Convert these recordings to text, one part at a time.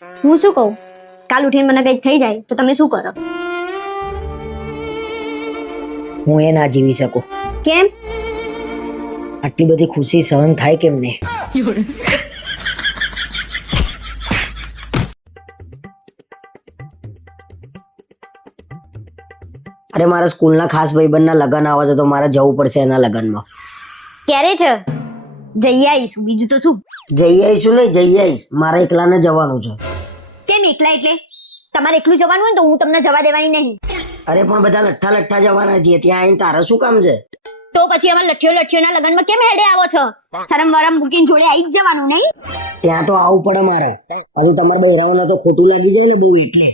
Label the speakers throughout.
Speaker 1: હું શું કહું? કાલ ઉઠીને મને કંઈક થઈ જાય તો તમે શું કરો?
Speaker 2: હું એ ના જીવી શકું.
Speaker 1: કેમ?
Speaker 2: આટલી બધી ખુશી સહન થાય કેમ ને? અરે મારા સ્કૂલના ખાસ ભાઈબંધના લગ્ન આવે છે તો મારે જવું પડશે એના લગ્નમાં.
Speaker 1: ક્યારે છે? જઈ આવીશ બીજું તો શું?
Speaker 2: જઈ આવીશું ને જઈ આવીશ. મારે એકલાને જવાનું છે.
Speaker 1: કેમ એકલા એટલે? તમારે એકલું જવાનું હોય તો હું તમને જવા દેવાની નહીં.
Speaker 2: અરે પણ બધા લઠ્ઠા લઠ્ઠા જવાના છીએ ત્યાં આવીને તારે શું કામ છે?
Speaker 1: તો પછી અમારા લઠ્ઠીઓ લઠ્ઠીઓના લગ્નમાં કેમ હેડે આવો છો? શરમ વરમ મૂકીને જોડે આવી જ જવાનું નહીં?
Speaker 2: ત્યાં તો આવવું પડે મારે. હજુ તમારા બહેરાઓને તો ખોટું લાગી જાય ને બહુ એટલે.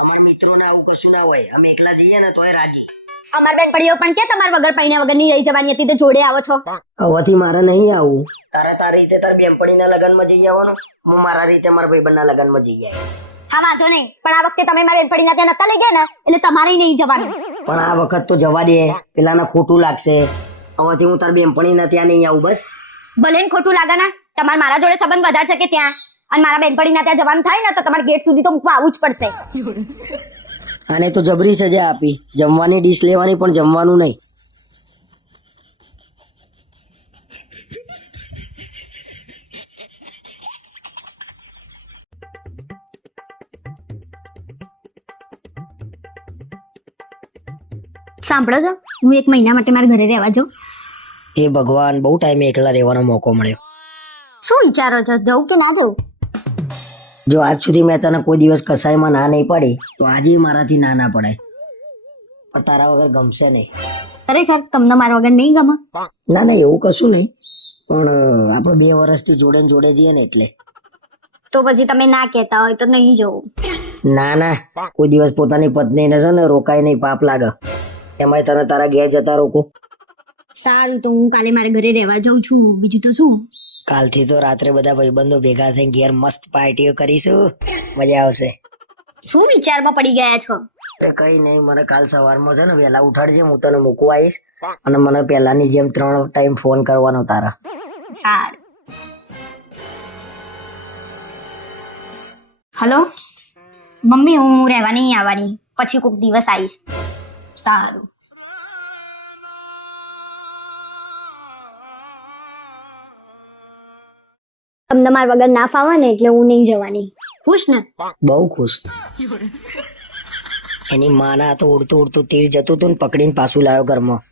Speaker 2: અમારા મિત્રોને આવું કશું ના હોય. અમે એકલા જઈએ ને તોય રાજી.
Speaker 1: અમાર બેનપણીઓ પણ કે તમાર વગર પૈણા વગરની રહી જવાની હતી તો જોડે આવો છો.
Speaker 2: હવેથી મારે નહીં આવું. તારે તારી રીતે તારી બેનપણીના લગ્નમાં જઈ આવવાનું? હું મારા રીતે મારા ભાઈબંધના લગ્નમાં જઈ આવી
Speaker 1: હા વાંધો નહીં. પણ આ વખતે તમે મારી બેનપણીના ત્યાં નતા લઈ ગયા ને એટલે તમારે નહીં જવાનું.
Speaker 2: પણ આ વખત તો જવા દે. પેલાને ખોટું લાગશે. હવેથી હું તારી બેનપણીના ત્યાં નહીં આવું બસ.
Speaker 1: ભલે ને ખોટું લાગે ને તમારે મારા જોડે સંબંધ વધારે કે ત્યાં? અને મારા બેનપણીના ત્યાં જવાનું થાય ને તો તમારે ગેટ સુધી તો મૂકવા આવવું જ પડશે.
Speaker 2: આને તો જબરી સજા આપી. જમવાની ડીશ લેવાની પણ જમવાનું નહીં.
Speaker 1: સાંભળો છો? હું એક મહિના માટે મારા ઘરે રહેવા જાઉં.
Speaker 2: એ ભગવાન બહુ ટાઈમે એકલા રહેવાનો મોકો મળ્યો.
Speaker 1: શું વિચારો છો? જવું કે ના જવું
Speaker 2: જો આજ સુધી મેં તને કોઈ દિવસ કસાયમાં ના નહીં પડી તો આજે મારાથી ના ના પડાય. પણ તારા વગર ગમશે નહીં.
Speaker 1: ખરેખર તમને મારા વગર નહીં ગમે?
Speaker 2: ના ના એવું કશું નહીં. પણ આપણે બે વર્ષથી જોડે ને જોડે જઈએ ને એટલે.
Speaker 1: તો પછી તમે ના કહેતા હોય તો નહીં જવું
Speaker 2: ના ના કોઈ દિવસ પોતાની પત્નીને છે ને રોકાય નહીં પાપ લાગે. એમાંય તને તારા ઘેર જતા રોકો.
Speaker 1: સારું તો હું કાલે મારા ઘરે રહેવા જાઉં છું. બીજું તો શું?
Speaker 2: કાલથી તો રાત્રે બધા ભાઈબંધો ભેગા થઈ ઘેર મસ્ત પાર્ટીઓ કરીશું. મજા આવશે.
Speaker 1: શું વિચારમાં પડી ગયા છો?
Speaker 2: એ કઈ નહીં મને કાલ સવારમાં છે ને વહેલા ઉઠાડજે હું તને મૂકવા આવીશ. અને મને પહેલાની જેમ ત્રણ ટાઈમ ફોન કરવાનો તારા.
Speaker 1: સારું. હલો? મમ્મી હું રહેવા નહીં આવવાની. પછી કોઈક દિવસ આવીશ. સારું. તમને મારા વગર ના ફાવે ને એટલે હું નહીં જવાની. ખુશ ને?
Speaker 2: બહુ ખુશ. એની માના તો ઉડતું ઉડતું તીર જતું હતું ને પકડીને પાછું લાવ્યો ઘરમાં.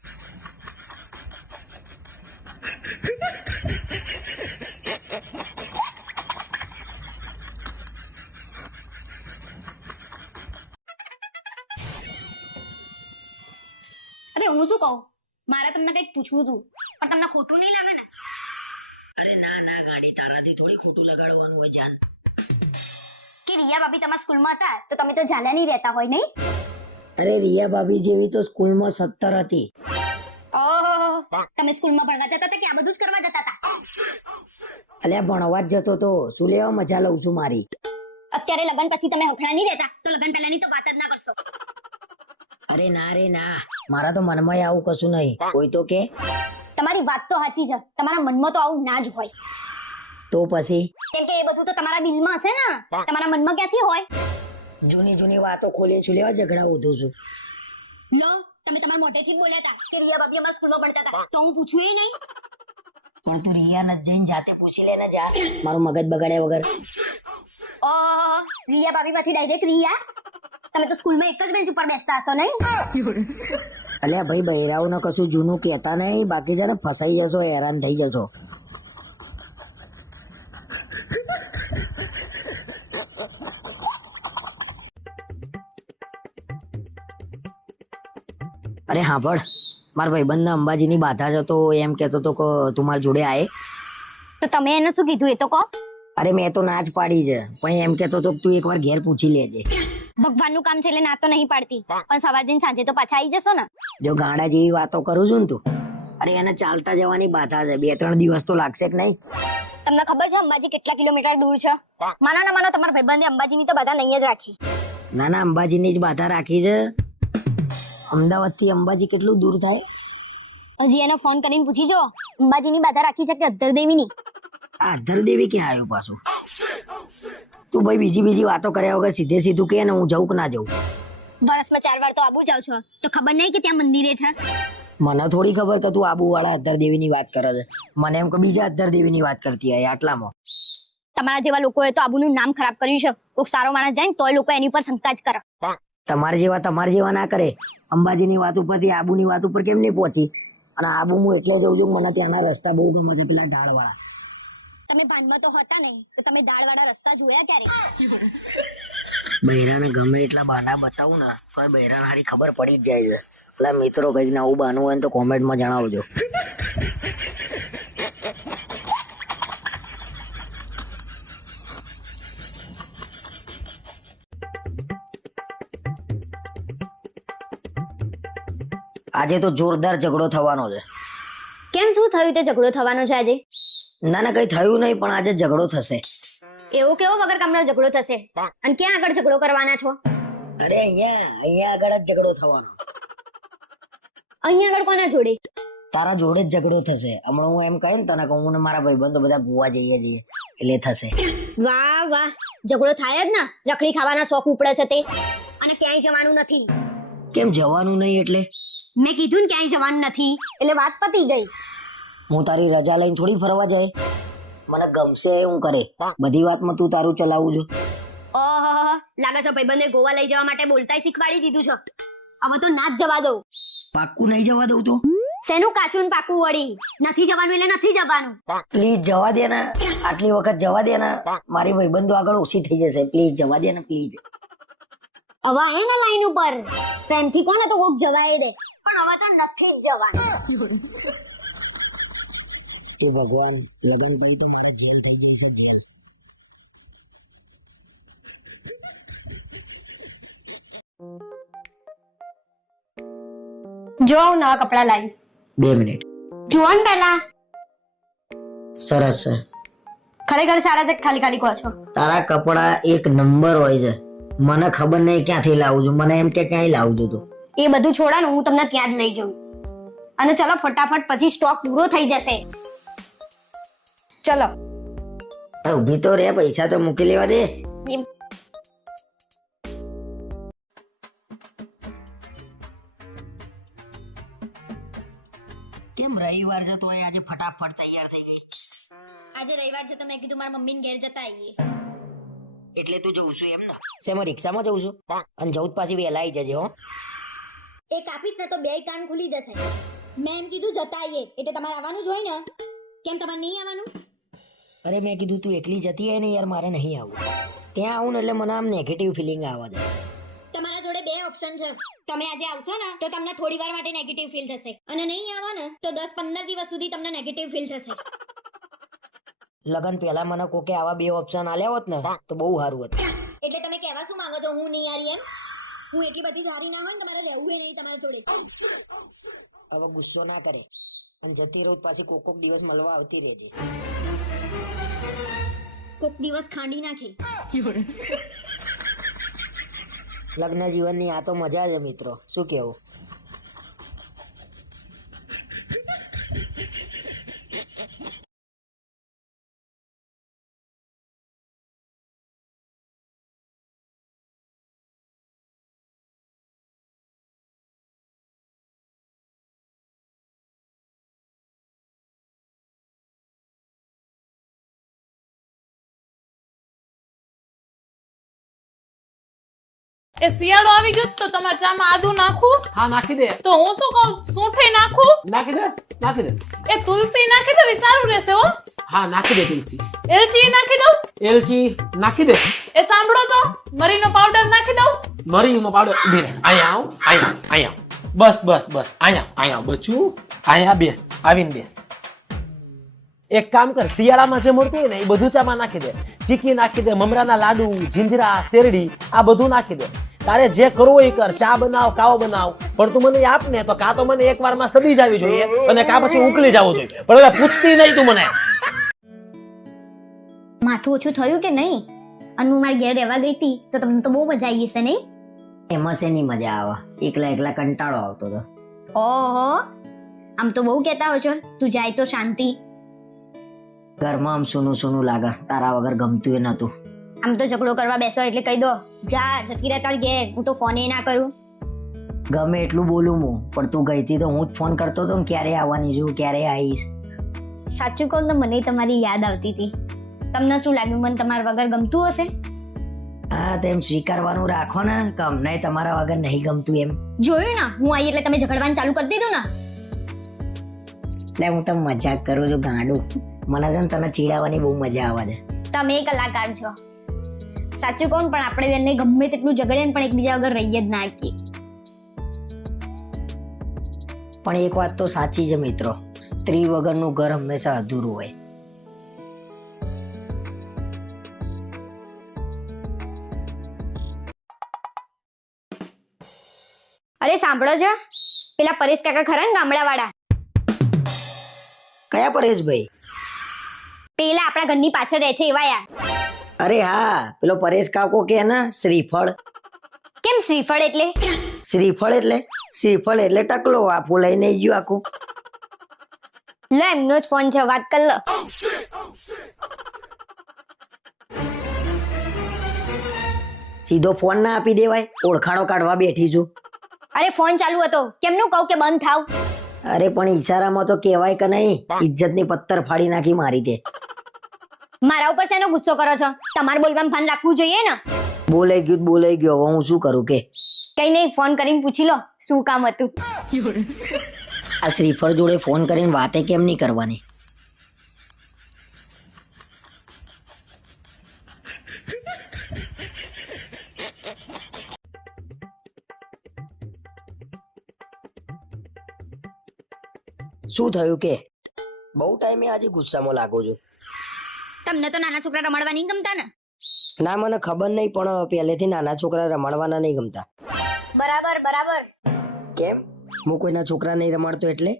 Speaker 1: અરે હું શું કહું? મારે તમને કંઈક પૂછવું હતું પણ તમને ખોટું નહીં લાગે ના
Speaker 2: તારાથી થોડી ખોટું લગાડવાનું હોય જાન.
Speaker 1: કે રિયા ભાભી તમારા સ્કૂલમાં હતા? તો તમે તો ઝાલા નહીં રહેતા હોય નહીં?
Speaker 2: અરે રિયા ભાભી જેવી તો સ્કૂલમાં સત્તર હતી.
Speaker 1: તમે સ્કૂલમાં ભણવા જતા હતા કે આ બધું જ કરવા જતા હતા?
Speaker 2: અલ્યા ભણવા જ જતો તો. શું લેવા મજા લઉં છું મારી?
Speaker 1: અત્યારે લગન પછી તમે હફડા નહીં રહેતા તો લગન પહેલાની તો વાત જ ના કરશો.
Speaker 2: અરે ના રે ના. મારા તો મનમાં આવું કશું નહીં. કોઈ તો કે?
Speaker 1: તમારી વાત તો સાચી છે. તમારા મનમાં તો આવું ના જ હોય.
Speaker 2: તો પછી?
Speaker 1: કેમ કે એ બધું તો તમારા દિલમાં હશે ને? તમારા મનમાં ક્યાંથી હોય?
Speaker 2: જૂની જૂની વાતો ખોલી છું લેવા ઝઘડા ઉધું છું.
Speaker 1: લો તમે તમારા મોઢેથી જ બોલ્યા હતા કે રિયા ભાભી અમારા સ્કૂલમાં ભણતા હતા. તો હું પૂછું એ નહીં?
Speaker 2: પણ તું રિયા ને જઈને જાતે પૂછી લે ને જા. મારું મગજ બગાડ્યા વગર.
Speaker 1: ઓહ, રિયા ભાભી માંથી ડાયરેક્ટ રિયા? તમે તો સ્કૂલમાં એક જ બેન્ચ ઉપર બેસતા હશો નહીં?
Speaker 2: અલ્યા ભાઈ બહેરાઓને કશું જૂનું કહેતા નહીં બાકી છે ને ફસાઈ જશો હેરાન થઈ જશો. અરે હા પણ મારા ભાઈબંધને અંબાજીની બાધા જ હતો એમ કહેતો હતો કે તું મારી જોડે આય.
Speaker 1: તો તમે એને શું કીધું? એ તો કહો.
Speaker 2: અરે મેં તો ના જ પાડી છે પણ એમ કહેતો હતો કે તું એકવાર ઘેર પૂછી લેજે.
Speaker 1: ભગવાનનું કામ છે એટલે ના તો નહીં પાડતી. પણ સવાર દિન સાંજે તો પાછા આવી જશો ને.
Speaker 2: જો ગાડા જેવી વાતો કરું છું ને તું અરે એને ચાલતા જવાની બાધા છે. બે ત્રણ દિવસ તો લાગશે કે નહીં?
Speaker 1: તમને ખબર છે અંબાજી કેટલા કિલોમીટર દૂર છે? માના ના માનો તમારા ભાઈબંધે અંબાજીની તો બધા નહીં જ રાખી.
Speaker 2: ના ના અંબાજીની જ બાધા રાખી છે. અમદાવાદથી અંબાજી કેટલું દૂર થાય?
Speaker 1: હજી એને ફોન કરીને પૂછી જો. અંબાજીની બાધા રાખી છે કે અધર દેવીની
Speaker 2: ની અધર દેવી ક્યાં આવ્યો પાછું? તું ભાઈ બીજી બીજી વાતો કર્યા વગર સીધે સીધું કે ને હું જઉં કે ના જઉં?
Speaker 1: વર્ષમાં ચાર વાર તો આબુ જાવ છો. તો ખબર નહીં કે ત્યાં મંદિરે છે?
Speaker 2: મને થોડી ખબર કે તું આબુ વાળા અધર દેવીની વાત કરે છે. મને એમ કે બીજા અધર દેવીની વાત કરતી હોય આટલામાં.
Speaker 1: તમારા જેવા લોકોએ તો આબુનું નામ ખરાબ કર્યું છે. કોઈક સારો માણસ જાય ને તોય લોકો એની પર શંકા જ કરે.
Speaker 2: તમારા જેવા તમારા જેવા ના કરે અંબાજીની વાત ઉપરથી આબુની વાત ઉપર કેમ નહીં પહોંચી? અને આબુ હું એટલે જઉં છું મને ત્યાંના રસ્તા બહુ ગમે છે પેલા ઢાળવાળા.
Speaker 1: તમે ભાંડમાં તો હતા નહીં તો તમે ઢાળવાળા રસ્તા જોયા ક્યારે?
Speaker 2: બૈરાને ગમે એટલા બહાના બતાવું ને તો બૈરાને હારી ખબર પડી જ જાય છે. એટલે મિત્રો કંઈક નવું બાનું હોય તો કોમેન્ટમાં જણાવજો. આજે તો જોરદાર ઝઘડો થવાનો છે.
Speaker 1: કેમ શું થયું તે ઝઘડો થવાનો છે આજે?
Speaker 2: ના ના કઈ થયું નહીં પણ આજે ઝઘડો થશે.
Speaker 1: એવો કેવો વગર કામનો ઝઘડો થશે? અને ક્યાં આગળ ઝઘડો કરવાના છો?
Speaker 2: અરે અહીંયા અહીંયા આગળ જ ઝઘડો થવાનો.
Speaker 1: અહીંયા આગળ કોના જોડે?
Speaker 2: તારા જોડે જ ઝઘડો થશે. હમણાં હું એમ કહ્યું ને તને કે હું ને મારા ભાઈબંધો બધા ગોવા જઈએ છીએ એટલે થશે.
Speaker 1: વાહ વાહ. ઝઘડો થાય જ ને. રખડી ખાવાના શોખ ઉપડે છે તે. અને ક્યાંય જવાનું નથી.
Speaker 2: કેમ જવાનું નહીં એટલે?
Speaker 1: મેં કીધું ને ક્યાંય જવાનું નથી. એટલે વાત પતી ગઈ.
Speaker 2: હું તારી રજા લઈને થોડી ફરવા જાય. મને ગમશે હું કરે. બધી વાતમાં તું તારું ચલાવું છું.
Speaker 1: ઓહો લાગે છે ભાઈબંધે ગોવા લઈ જવા માટે બોલતાય શીખવાડી દીધું છે. હવે તો ના જ જવા દઉં.
Speaker 2: પાક્કું નહીં જવા દઉં તો?
Speaker 1: શેનું કાચું ને પાકું વળી? નથી જવાનું એટલે નથી જવાનું.
Speaker 2: પ્લીઝ જવા દે ને. આટલી વખત જવા દે ને. મારી ભાઈબંધો આગળ ઓછી થઈ જશે. પ્લીઝ જવા દે ને પ્લીઝ.
Speaker 1: હવે આવે ને લાઈન ઉપર. પ્રેમથી કહે ને તો કોક જવાય દે. નથી જવાનું.
Speaker 2: તો ભગવાન લગન ભાઈ તો મારે જેલ થઈ જાય છે જેલ.
Speaker 1: જો હું નવા કપડા લાવી.
Speaker 2: બે મિનિટ.
Speaker 1: જુઓ ને પહેલા.
Speaker 2: સરસ છે.
Speaker 1: ખરેખર સારા છે ખાલી ખાલી કહો છો?
Speaker 2: તારા કપડા એક નંબર હોય છે. મને ખબર નહીં ક્યાંથી લાવું છું. મને એમ કે ક્યાંય લાવું છું તું.
Speaker 1: એ બધું છોડાનું હું તમને ત્યાં જ લઈ જઉં. અને ચલો ફટાફટ પછી સ્ટોક પૂરો થઈ જશે. ચલો.
Speaker 2: અરે ઊભી તો રે પૈસા તો મૂકી લેવા દે.
Speaker 1: એમ.
Speaker 2: કેમ રવિવાર છે તો આજે ફટાફટ તૈયાર થઈ ગઈ?
Speaker 1: આજે રવિવાર છે તો મેં કીધું મારા મમ્મીને ઘેર જતા આવીએ.
Speaker 2: એટલે તું જઉં છું એમ ને. શેમાં રિક્ષામાં જઉં છું? અને જવું જ પાછી વહેલા આવી જજે હો.
Speaker 1: એ કાપીશ ને તો બે કાન ખુલી જશે. મેં એમ કીધું જતા આવીએ એટલે તમારે આવવાનું જ હોય ને. કેમ તમારે નહીં આવવાનું?
Speaker 2: અરે મેં કીધું તું એકલી જતી હોય ને યાર મારે નહીં આવવું. ત્યાં આવું ને એટલે મને આમ નેગેટિવ ફિલિંગ આવવા દે
Speaker 1: તમારા જોડે બે ઓપ્શન છે. તમે આજે આવશો ને તો તમને થોડી વાર માટે નેગેટિવ ફીલ થશે. અને નહીં આવો ને તો દસ પંદર દિવસ સુધી તમને નેગેટિવ ફીલ થશે.
Speaker 2: લગન પહેલા મને કોકે આવા બે ઓપ્શન આલ્યા હોત ને તો બહુ સારું હતું.
Speaker 1: એટલે તમે કહેવા શું માંગો છો? હું નહીં આવી એમ? હું એટલી બધી સારી ના હોય ને તમારે રહેવું નહીં તમારા જોડે.
Speaker 2: હવે ગુસ્સો ના કરે. આમ જતી રહું પાછી કોક કોક દિવસ મળવા આવતી રહેજે.
Speaker 1: કોક દિવસ ખાંડી નાખી.
Speaker 2: લગ્ન જીવનની આ તો મજા છે મિત્રો. શું કેવું
Speaker 3: એ શિયાળો આવી ગયો તો તમારા ચામાં આદુ નાખું?
Speaker 4: હા નાખી દે.
Speaker 3: તો હું શું કહું? સૂંઠી નાખું?
Speaker 4: નાખી દે નાખી દે.
Speaker 3: એ તુલસી નાખી દે સારું રહેશે હો.
Speaker 4: હા નાખી દે તુલસી.
Speaker 3: એલચી નાખી દઉં?
Speaker 4: એલચી નાખી દે.
Speaker 3: એ સાંભળો તો મરીનો પાવડર નાખી દઉં?
Speaker 4: મરીનો પાવડર ઊભી રહે અહીંયા આવ અહીંયા અહીંયા બસ બસ બસ. અહીંયા અહીંયા બચું અહીંયા બેસ આવીને બેસ. એક કામ કર શિયાળામાં જે મળતું હોય ને એ બધું ચામાં નાખી દે. ચીકી નાખી દે મમરાના લાડુ જીંજરા શેરડી આ બધું નાખી દે. તારે જે કરવું હોય એ કર ચા બનાવ કાવો બનાવ. પણ તું મને આપ ને તો કાં તો મને એક વારમાં સદી જવી જોઈએ અને કાં પછી ઉકલી જવું જોઈએ. પણ હવે પૂછતી નહીં તું મને.
Speaker 1: માથું ઓછું થયું કે નહીં? અને હું મારી ઘેર રહેવા ગઈ હતી તો તમને તો બહુ મજા આવી હશે નહીં?
Speaker 2: એમાં શેની મજા આવે? એકલા એકલા કંટાળો આવતો હતો
Speaker 1: ઓહો આમ તો બહુ કહેતા હોય છો. તું જાય તો શાંતિ.
Speaker 2: ઘરમાં આમ સૂનું સૂનું લાગે તારા વગર ગમતું એ નતું
Speaker 1: આમ તો ઝઘડો કરવા બેસો એટલે કહી દો. જા જતી રહે તાર ઘેર. હું તો ફોને ના કરું.
Speaker 2: ગમે એટલું બોલું હું પણ તું ગઈ હતી તો હું જ ફોન કરતો હતો ને ક્યારે આવવાની છું ક્યારે આવીશ?
Speaker 1: સાચું કહું તો મને તમારી યાદ આવતી હતી. તમને શું લાગ્યું? મને તમારા વગર ગમતું હશે?
Speaker 2: હા તેમ સ્વીકારવાનું રાખો ને. કે અમને તમારા વગર નહીં ગમતું એમ.
Speaker 1: જોયું ને? હું આવી એટલે તમે ઝઘડવાનું ચાલુ કરી દીધું ને?
Speaker 2: એટલે હું તમને મજાક કરું છું ગાંડું. મને છે ને તને ચીડાવવાની બહુ મજા આવે છે.
Speaker 1: તમે કલાકાર છો. સાચું કહું પણ આપણે બંને ગમે તેટલું ઝઘડે પણ એકબીજા વગર રહીએ જ ના કે
Speaker 2: પણ એક વાત તો સાચી છે મિત્રો સ્ત્રી વગરનું ઘર હંમેશા અધૂરું હોય.
Speaker 1: અરે સાંભળો છો? પેલા પરેશ કાકા ખરા ને ગામડાવાળા?
Speaker 2: કયા પરેશભાઈ?
Speaker 1: પેલા આપણા ઘરની પાછળ રહે છે એવા યાર.
Speaker 2: અરે હા પેલો પરેશ કાકો કે ને શ્રીફળ.
Speaker 1: કેમ શ્રીફળ એટલે?
Speaker 2: શ્રીફળ એટલે શ્રીફળ એટલે ટકલો આપું લઈને ગયું આખું.
Speaker 1: લો એમનો જ ફોન છે વાત કર લો.
Speaker 2: સીધો ફોન ના આપી દેવાય ઓળખાણો કાઢવા બેઠી છું.
Speaker 1: અરે ફોન ચાલુ હતો. કેમનું કહું કે બંધ થાવ?
Speaker 2: અરે પણ ઈશારામાં તો કહેવાય કે નહીં ઇજ્જતની પત્તર ફાડી નાખી મારી તે.
Speaker 1: મારા ઉપર શેનો ગુસ્સો કરો છો? તમારે બોલવામાં ફોન રાખવું જોઈએ ને?
Speaker 2: બોલાઈ ગયું બોલાઈ ગયો. હવે હું શું કરું કે?
Speaker 1: કઈ નહીં ફોન કરીને પૂછી લો શું કામ હતું?
Speaker 2: આ શ્રીફળ જોડે ફોન કરીને વાતે કેમ નહીં કરવાની? શું થયું કે? બહુ ટાઈમે આજે ગુસ્સામાં લાગો છો.
Speaker 1: તમને તો નાના છોકરા રમાડવા નહીં ગમતા ને?
Speaker 2: ના મને ખબર નહીં પણ પહેલેથી નાના છોકરા રમાડવાના નહીં ગમતા.
Speaker 1: બરાબર બરાબર.
Speaker 2: કેમ? હું કોઈના છોકરા નહીં રમાડતો એટલે?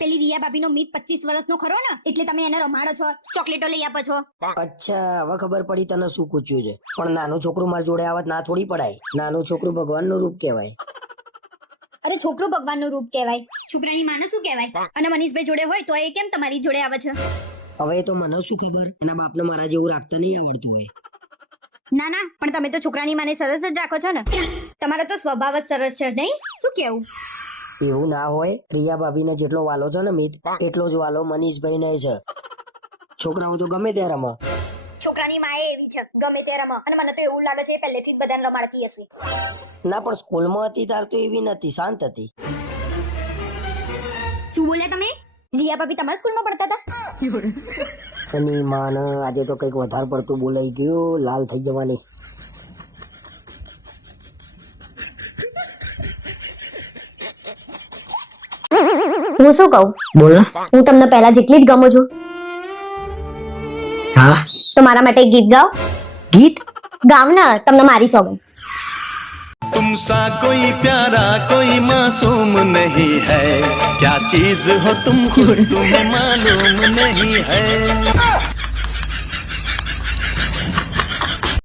Speaker 1: પેલી રિયા ભાભીનો મીત પચીસ વર્ષનો ખરો ને? એટલે તમે એને રમાડો છો ચોકલેટો લઈ આપો છો.
Speaker 2: અચ્છા હવે ખબર પડી તને શું પૂછ્યું છે. પણ નાનું છોકરું મારી જોડે આવત ના થોડી પડાય. નાનું છોકરું ભગવાનનું રૂપ કહેવાય.
Speaker 1: અરે છોકરું ભગવાનનું રૂપ કહેવાય. છોકરાની માને શું કહેવાય? અને મનીષભાઈ જોડે હોય તો એ કેમ તમારી જોડે આવે છે?
Speaker 2: હવે તો મને શું ખબર? એના બાપને મારા જેવું રાખતા નહીં આવડતું હોય.
Speaker 1: ના ના પણ તમે તો છોકરાની માને સરસ જ રાખો છો ને. તમારો તો સ્વભાવ જ સરસ છે નહીં? શું કેવું?
Speaker 2: એવું ના હોય. રિયા ભાભીને જેટલો વાલો છે ને મિત એટલો જ વાલો મનીષભાઈને છે. છોકરાઓ તો ગમે ત્યાં રમા.
Speaker 1: છોકરાની માએ એવી છે ગમે ત્યાં રમા. અને મને તો એવું લાગે છે પહેલેથી જ બધાને રમાડતી હશે.
Speaker 2: ના પણ સ્કૂલમાં હતી તાર તો એવી નથી શાંત હતી.
Speaker 1: શું બોલ્યા તમે? રિયા ભાભી તમારા સ્કૂલમાં ભણતા હતા?
Speaker 2: એની માન આજે તો કંઈક વધારે પડતું બોલાઈ ગયું લાલ થઈ જવાની.
Speaker 1: હું શું કહું?
Speaker 2: બોલ
Speaker 1: હું તમને પહેલા જેટલી જ ગમું છું.
Speaker 2: હા?
Speaker 1: તો મારા માટે એક ગીત ગાઓ.
Speaker 2: ગીત?
Speaker 1: ગાવ ને તમને મારી સોગંદ
Speaker 5: तुम सा कोई प्यारा कोई मासूम नहीं है क्या चीज हो तुम खुद तुम्हें मालूम नहीं है